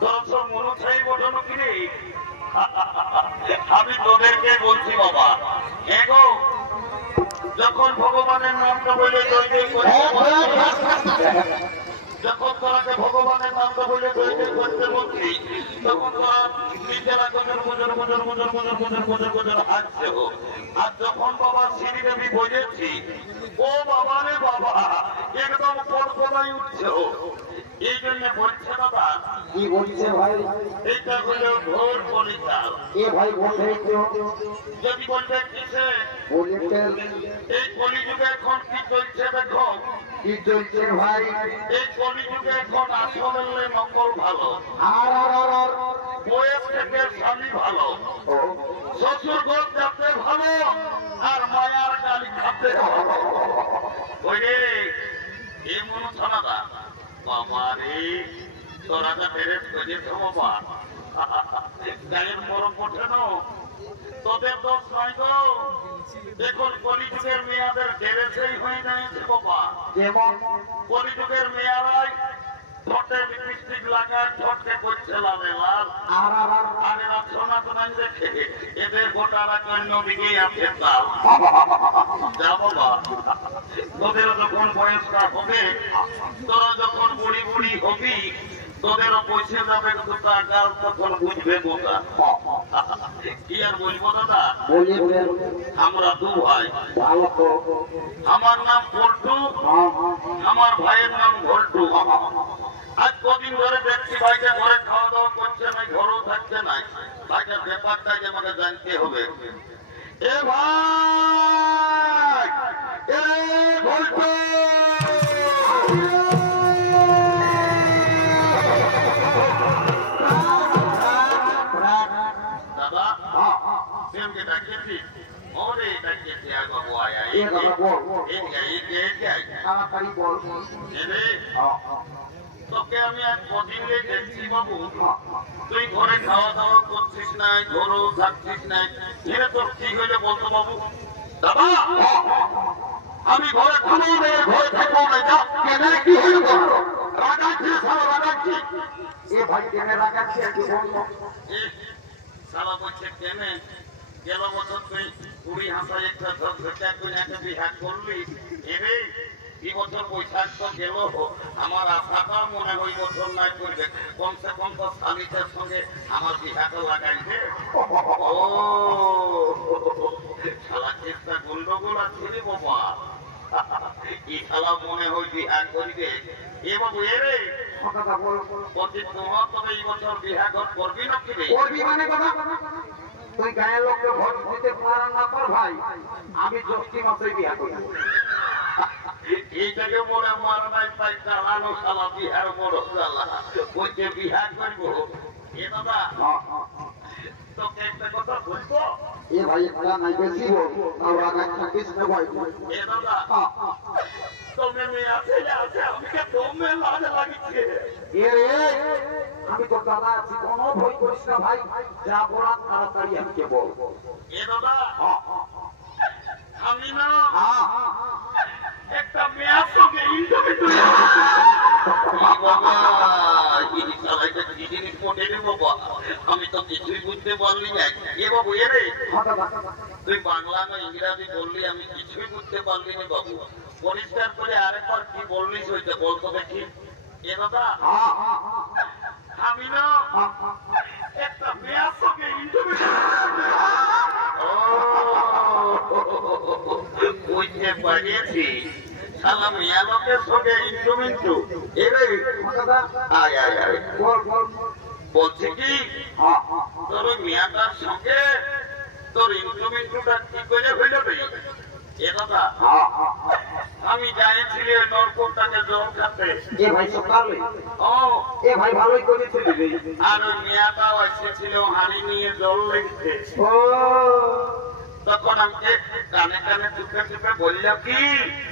তোর সব মনোছাই বটনো কি রে? আমি তোদেরকে বলছি বাবা, এগো যখন ভগবানের নামটা বলে জয় করতে, যখন তোরাকে ভগবানের নামটা বলে জয় করতে বলছি, তখন তোরা নিজেরা গজর গজর গজর গজর গজর গজর গজর গজর হাঁটছে হো। আর যখন বাবা শ্রীদেবী বলেছি, ও বাবা রে বাবা, একদম কল্পনায় উঠছে হো। এই জন্য বলছে দাদা, কি বলছে ভাই? এইটা হলো ঘোর কলিকাল। এ ভাই বলছে যদি বলতে কিসে এই কলিযুগে এখন কি চলছে দেখো, কি চলছে ভাই? এই কলিযুগে এখন আসলে মঙ্গল ভালো, আর বইয়ের থেকে স্বামী ভালো, শ্বশুর ঘর যাতে ভালো, আর মায়ার গালি খাতে ভালো। ওই রে এ মনে শোনাদা বাবা রে, তোরা যা বেড়ে খুঁজেছে বাবা, গায়ের মরম ওঠে না, তোদের দোষ নয় গো। দেখুন কলিযুগের মেয়াদের ডেরেছেই হয়ে যাচ্ছে বাবা। যেমন কলিযুগের মেয়ারাই ঠোঁটে লিপস্টিক লাগায়, ঠোঁটে করছে লাল লাল, আর এরা সোনা তো নাই দেখে, এদের গোটারা অন্য দিকেই আছে তাল। যা বাবা, তোদের যখন বয়সটা হবে, তোরা যখন বুড়ি বুড়ি হবি, তোদেরও পয়সা যাবে কোথা গাল, তখন বুঝবে কোথা। কি আর বলবো দাদা, আমরা দু ভাই, আমার নাম পল্টু, আমার ভাইয়ের নাম ভল্টু। আজ কদিন ধরে দেখছি ভাইকে ঘরে খাওয়া দাওয়া করছে না, ঘরেও থাকছে না। ভাইটার ব্যাপারটা যে আমাকে জানতে হবে। এ ভাই, এ ভল্টু, দাদা প্রেমকে ডাকিয়েছি, ওরে ডাকিয়েছি আগে আয়া তোকে আমি আজ কদিন দেখছি বাবু, তুই ঘরে খাওয়া দাওয়া করছিস নাই, ঘরেও থাকছিস নাই, এনে তোর কি হইলে বলতো বাবু? দাদা আমি ঘরে খাবো না, ঘরে থাকবো না, যা কেনে কি হইল রাগাচ্ছি, সারা রাগাচ্ছি। এ ভাই কেনে রাগাচ্ছি একটু বলবো? সারা বলছে কেনে, গেল বছর তুই কুড়ি হাসায় একটা ঝকঝকা করে একটা বিহা করলি, এরে এই বছর বৈশাখ তো গেল, আমার আশাটা মনে হয় বছর নাই করবে, কমসে কম তো স্বামীদের সঙ্গে আমার বিহাটা লাগাইছে। ও শালা চেষ্টা গন্ডগোল আছে রে বাবা, এই শালা মনে হয় বিহা করিবে। এ বাবু এরে বলছি, তোমার তবে এই বছর বিহা করবি না কি? করবি মানে কথা, তুই গায়ের লোককে ভোট দিতে পার না পার ভাই, আমি জ্যৈষ্ঠী মাসে বিয়া করি। এইটাকে মনে মার নাই পাই, চালানো শালা বিহার বড় শালা, বলছে বিহা করবো। এ দাদা তোকে একটা কথা বলবো, এ ভাই একটা নাই বেশি হোক, আর রাগাচ্ছি কৃষ্ণ ভাই। এ দাদা তোমে মেয়ে আছে, আমাকে তোমে লাজ লাগিছে। এ রে আমি তো দাদা আছি, কোনো ভয় করিস না ভাই, যা বলার তাড়াতাড়ি আমাকে বল। এ দাদা আমি না একটা মেয়ের সঙ্গে ইন্টারভিউ আমি তো কিছুই বুঝতে পারলি না। এ বাবু এরে তুই বাংলা না ইংরাজি বললি, আমি কিছুই বুঝতে পারলি না বাবু। পরিষ্কার করে আরেকবার কি বললিস ওইটা বলতো দেখি। এ দাদা আমি না একটা মেয়ের সঙ্গে ইন্টারভিউ বুঝতে পারিয়েছি, শালা মিয়া লোকের সঙ্গে ইন্ট্রোমেন্টু। এরে আয় আয় আয়, বলছি কি তোর মিয়াটার সঙ্গে তোর ইন্ট্রোমেন্টুটা কি করে হইল রে? এ দাদা আমি যাইছিলি ওই নরকোটটাকে জল খাতে। এ ভাই সকালে ও এ ভাই ভালোই করেছিলি রে। আর ওই মিয়াটাও এসেছিল হাড়ি নিয়ে জল লেগেছে। ও তখন আমাকে কানে কানে চুপে চুপে বলল কি,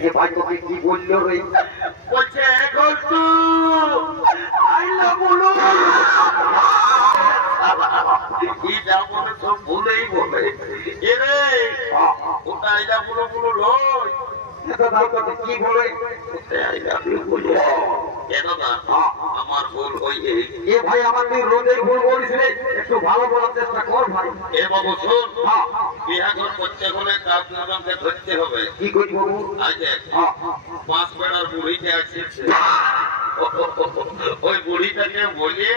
এ ভাই তোকে কি বললো রে? বলছে ঘন্টু আইলা বলো, কি যা বলে সব ভুলেই বলে। এরে ওটা আইলা বলো বলো লয়, কি বলে? এ দাদা আমার ভুল হয়ে এ ভাই আমার তুই রোজেই ভুল বলিস রে, একটু ভালো বলার চেষ্টা কর ভাই। এ বাবু শোন, বিহাঘর করতে হলে কাজ দুজনকে ধরতে হবে। কি করি বাবু? আজ দেখ, 5 বেড়ার বুড়িটা আছে, ওই বুড়িটাকে বলে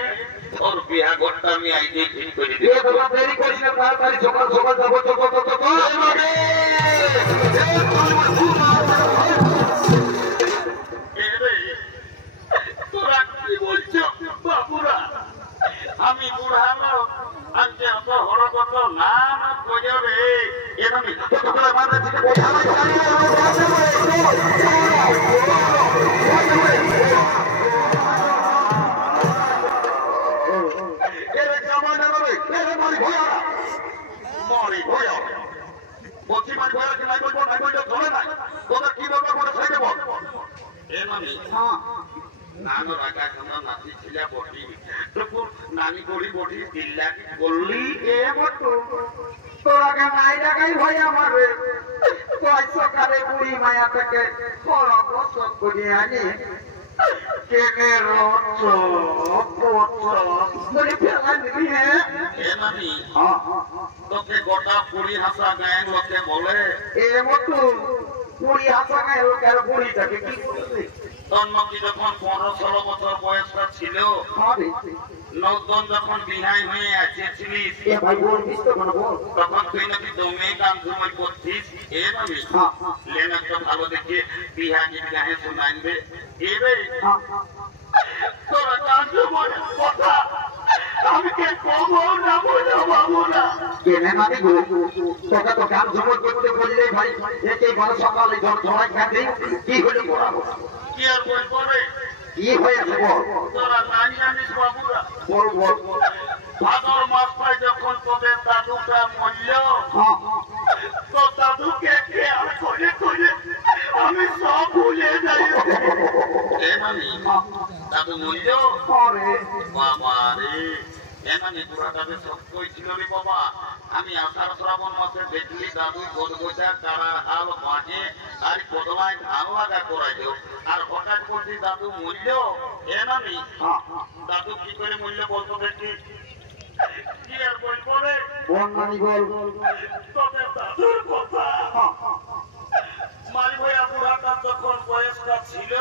ওর বিহাঘরটা আমি আইডিয়া ঠিক করে দিই। দেরি করিস না, তাড়াতাড়ি সকাল সকাল যাবো। তোরা কি বলছো বাবুরা? আমি বুড়ালো আজকে অত হলো কত না বোঝো রে। এরকমই নানি বড়ি বটি দিল্লা বললি তোরাকে নাই টাকাই ভাই আমার সকালে বুড়ি মায়া থেকে বড় কষ্ট করে আনি কেনে তোকে গোটা পুরী হাসা গায়ের লোকে বলে এ মতো পুরী হাসা গায়ের লোকের বুড়িটাকে কি করছে? তোর নাকি যখন 15-16 বছর বয়সটা ছিল, নতুন যখন বিহাই হয়ে আসছিলিস, তখন তুই নাকি দমে গান ঝুমাই করছিস। এ নামি লেন একটা ভালো দেখে বিহা গীত গাহে শোনাইবে। এবে তোরা গান ঝুমানোর কথা আমি কে কব না বলো বাবুরা। কেনে মানে গো তোকে তো গান ঝুমর করতে বললে ভাই একেই বড় সকালে ঝড় খাতে কি হলো বড়াবো? কি আর বল করে কি হয়েছে বল? তোরা নাই জানিস বাবুরা? বল বল। ভাদর মাসটায় যখন তোদের দাদুটা মরল, তো দাদুকে খেয়াল করে করে আমি সব ভুলে যাই। দাদু মরল বাবা রে। এমনি পুরাটাকে সত্যই ছিল রে বাবা। আমি আষাঢ় শ্রাবণ মাসে দেখলি দাদু গোদগোচা কারার হাল বাঁচে আর কদলায় ধান লাগা করাইল। আর হঠাৎ করছি দাদু মরল। এমনি দাদু কি করে মরল বলতো দেখি? কি আর বলবো রে? তবে দাদুর কথা মারি ভাইয়া বুড়াটা যখন বয়সটা ছিল,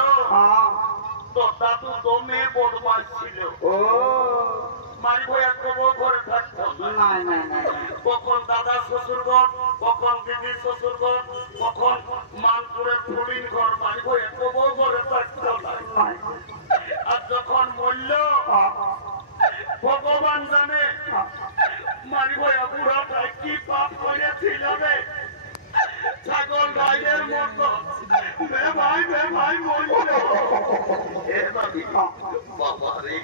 তো দাদু দমে বদমাস ছিল। মারি ভাইয়া কবর ঘরে থাকতো না। কখন দাদা শ্বশুরগণ, কখন দিদির শ্বশুরগণ, কখন মানপুরের ফুলিন ঘর, মারি ভাইয়া কবর ঘরে থাকতো না। আর যখন মরল ভগবান জানে মারি ভাইয়া বুড়াটা কি পাপ করেছিল রে। ছাগল গাইয়ের মতো বে ভাই মরল। বাবা রে,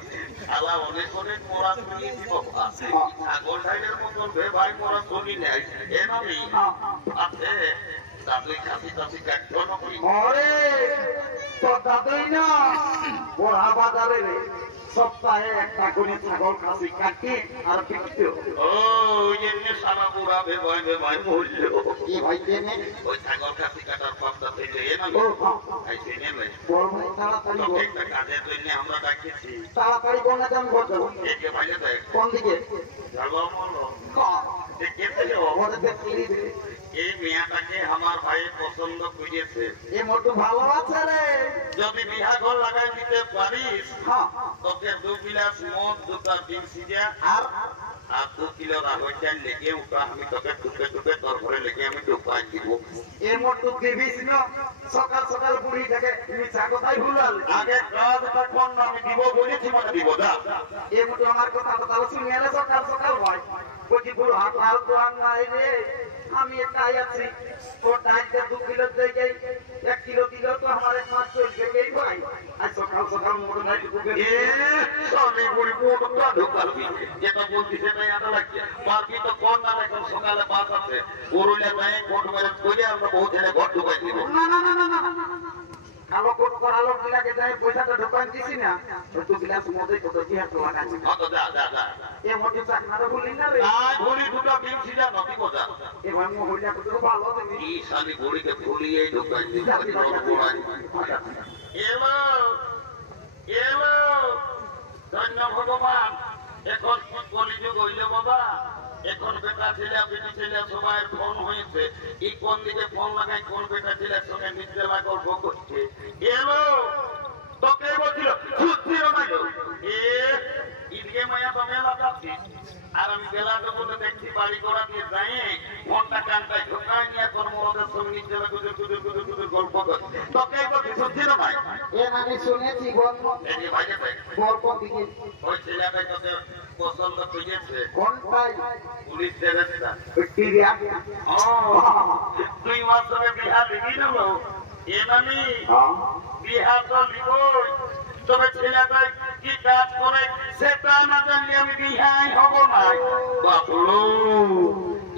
আলা অনেক অনেক মরা শুনিয়েছি বাবা। ছাগল গাইয়ের মতো বে ভাই মরা শুনি নাই। এ নামি আছে দাদুই খাসি টাসি কাটতো নাকি? তো দাদুই না বড়া বাজারে সপ্তাহে একটা করে ছাগল খাসি কাটি আর বিক্রি। ও এমনি সারা বুড়া বে ভাই মরল। কি ভাই কেনে ওই ছাগল খাসি কাটার পাপটা থেকে এ না খাইতে নেবে। বড় ভাই তাড়াতাড়ি বল। একটা কাজের জন্য আমরা ডাকেছি। তাড়াতাড়ি কোন যান বলছো? একে ভাইলে দেখ কোন দিকে? ঝালবা মলো দেখতে ওরে দেখলি এই মেয়াটাকে আমার ভাই পছন্দ করেছে। এ মোটু ভালো আছে রে। যদি বিহা ঘর লাগাই দিতে পারিস, তোকে 2 গিলাস মদ, 2টা ডিম সিজা আর 2 কিলো রাহর চাল লেগে উঠা আমি তোকে টুকে টুকে তোর ঘরে লেগে আমি ঢুকাই দিব। এ মোটু দিবিস না সকাল সকাল বুড়ি থেকে মিছা কথাই ভুলাল। আগে কাজটা কোন আমি দিব বলেছি মানে দিব দা। এ মোটু আমার কথা তাহলে শুনে এলে সকাল সকাল ভাই বলছি বুড় হাত আর তো আর নাই রে। আমি একাই আছি। ও টাইমটা 2 কিলো জায়গায় 1 কিলো দিল তো আমার এক মাস চলবে এই ভাই। আজ সকাল সকাল মোটু নাই ঢুকে সরি বুড়ি মোটটা ঢুকালবি। যেটা বলছি সেটাই আটা লাগছে। পারবি তো কোন না এখন সকালে বাস আছে। পুরুলিয়া গায়ে কোট মেরে কইলে আমরা বহু ছেলে ঘর ঢুকাই দিব। না কালো কোট করালো লাগে যাই পয়সাটা ঢুকান দিছি না। 2 গিলাস মদই তো কি হাত লাগাছি। তো যা এ মোটু চাকনারে বলি না রে। না ঘড়ি দুটো ডিম সিজা নতি কথা। এ ভাই মহিলা কত ভালো তুমি। এই শালি ঘড়িকে ফুলিয়ে ঢুকাই দিব। এলো না ভগবান এখন কি কলিযুগ হইল বাবা এখন বেটা ছেলে বেটি ছেলে সবাই ফোন হয়েছে এই কোন দিকে ফোন লাগাই কোন বেটা ছেলের সঙ্গে নির্দেলা গল্প করছে এলো তোকে বলছিল বুদ্ধির নাই ইদিকে মায়া তুমি লাগাচ্ছি আর আমি বেলাতে বলে দেখছি বাড়ি ঘোড়া দিয়ে যাই ফোনটা কানটায় ঢোকায় নিয়ে তোর মরদের সঙ্গে নির্দেলা গুজর গুজর গুজর গুজর গল্প করছে তোকে বলছি বুদ্ধির নাই আমি শুনেছি গল্প এই যে ভাইকে গল্প দিকে ওই ছেলেটা তোকে পছন্দ করেছে কোনটাই পুলিশ ছেলেটা টিরিয়া তুই মাস ধরে বিহার লিখি নেব এ নামি বিহার তো লিখই তবে ছেলেটা কি কাজ করে সেটা না জানলে আমি বিহাই হব না বাবুলো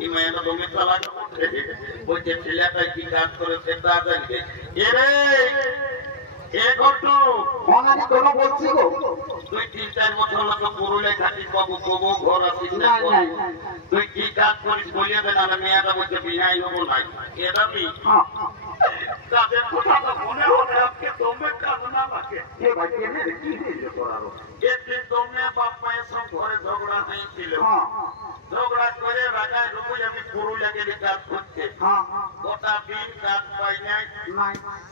এই মেয়েটা তুমি চালাকে উঠে বলছে ছেলেটা কি কাজ করে সেটা জানবে এরে এ ঘটু মনানি কোনো বলছি গো তুই 3-4 বছর হলো তো পুরুলে থাকিস বাবু তবু ঘর আসিস না তুই কি কাজ করিস বলিয়ে দেন আর মেয়েটা বলছে বিহাই হবো নাই এটা কি তাদের কথা তো মনে হলে আজকে তোমরা কাজ না লাগে এ ভাই কেনে কি দিল করারো একদিন তোমরা বাপ মায়ের সঙ্গে ঘরে ঝগড়া হয়েছিল ঝগড়া করে রাগায় রুকুই আমি পুরুলিয়াকে কাজ করতে গোটা দিন কাজ পাই নাই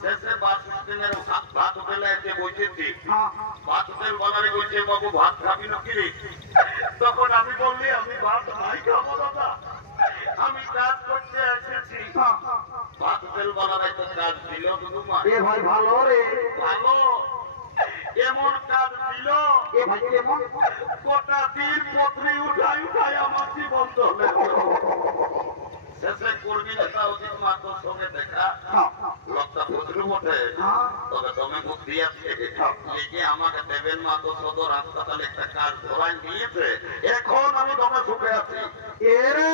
শেষে বাস স্ট্যান্ডের ভাত হোটেলে এসে বসেছি ভাত হোটেল বলারে বলছে বাবু ভাত খাবি নাকি রে তখন আমি বললি আমি ভাত নাই খাবো দাদা আমি কাজ করতে এসেছি ভাত হোটেল বলারে তো কাজ দিল তোমার এ ভাই ভালো রে ভালো এমন কাজ দিল এ ভাই কেমন গোটা দিন পত্রী উঠাই উঠাই আমার জীবন চলে শেষে কর্মী নেতা অজিত মাহাতোর সঙ্গে দেখা লোকটা বুঝলু বটে তবে তুমি বুদ্ধি আছে লিখে আমাকে দেবেন মাহাতো সদর হাসপাতালে একটা কাজ ধরাই নিয়েছে এখন আমি তোমার সুখে আছি এরে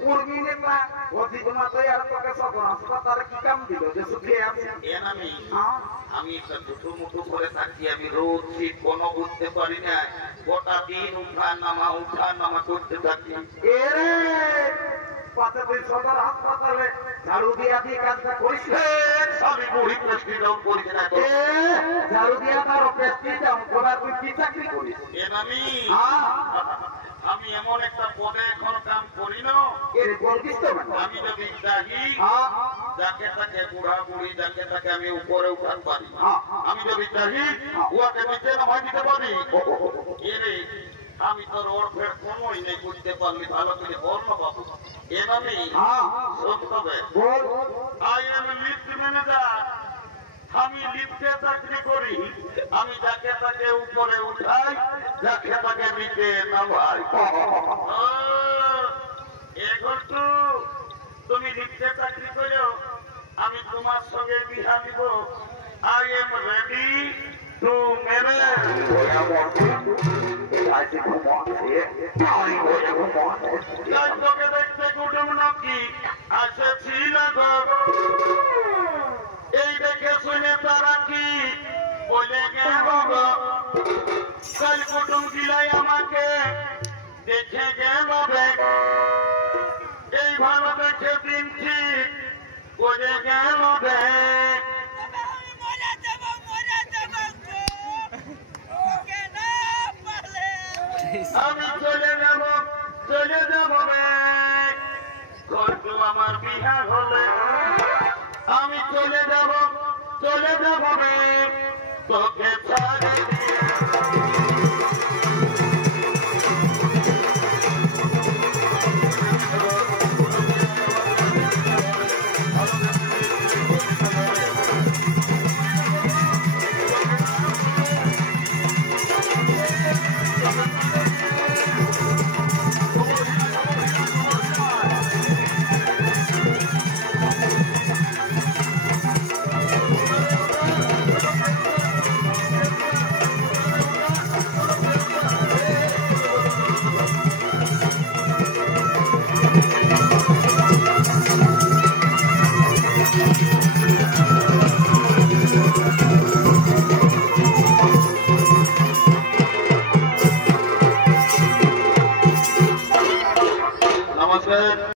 কর্মী নেতা অজিত মাহাতোই আর তোকে সদর হাসপাতালে কি কাম দিল যে সুখে আছে এন আমি একটা ছোটো মুঠো করে থাকি আমি রোজ শীত কোনো বুঝতে পারি না গোটা দিন উঠা নামা করতে থাকি এরে পাশে তুই সদর হাসপাতালে ঝাড়ু দিয়া দিয়ে কাজটা করিস আমি বুড়ি প্রেসক্রিপশন করিস না ঝাড়ু দিয়া তার প্রেসক্রিপশন করা তুই কি চাকরি করিস এন আমি এমন একটা পদে এখন কাম করি না এর বলতিস তো আমি যদি চাহি যাকে তাকে বুড়া বুড়ি যাকে তাকে আমি উপরে উঠাতে পারি আমি যদি চাহি উহাকে নিচে নামাই দিতে পারি এরে আমি তো রোড ফের কোনোই নেই বুঝতে পারলি ভালো করে বল না বাবু এর আমি সত্যবে আই এম লিফট ম্যানেজার আমি লিফটে চাকরি করি আমি যাকে তাকে উপরে উঠাই যাকে তাকে নিচে নামাই এখন তো তুমি লিফটে চাকরি করো আমি তোমার সঙ্গে বিহা দিব I am ready to marriage তোকে দেখতে কুটুম নাকি আসেছি না এই দেখে শুনে তারা কি বলে গেল কাল কুটুম গিলাই আমাকে দেখে গেল এই ভালো দেখে দিন ঠিক বলে গেল আমি চলে যাব ঘরটু আমার বিহার হলে আমি চলে যাব তোকে ছাড়ে